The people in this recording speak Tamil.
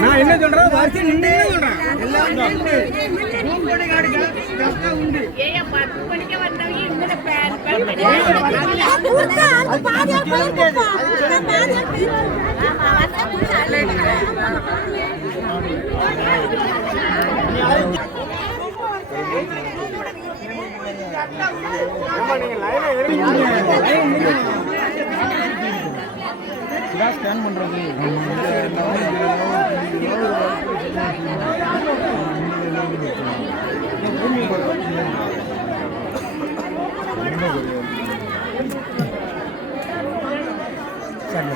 நான் என்ன சொல்றேன் வாசி நின்று சொல்றேன் எல்லாம் நின்று உண்டு ஏயா 10 மணிக்கு வந்தவங்க இந்த பேர் ஸ்கேன் பண்றது சரி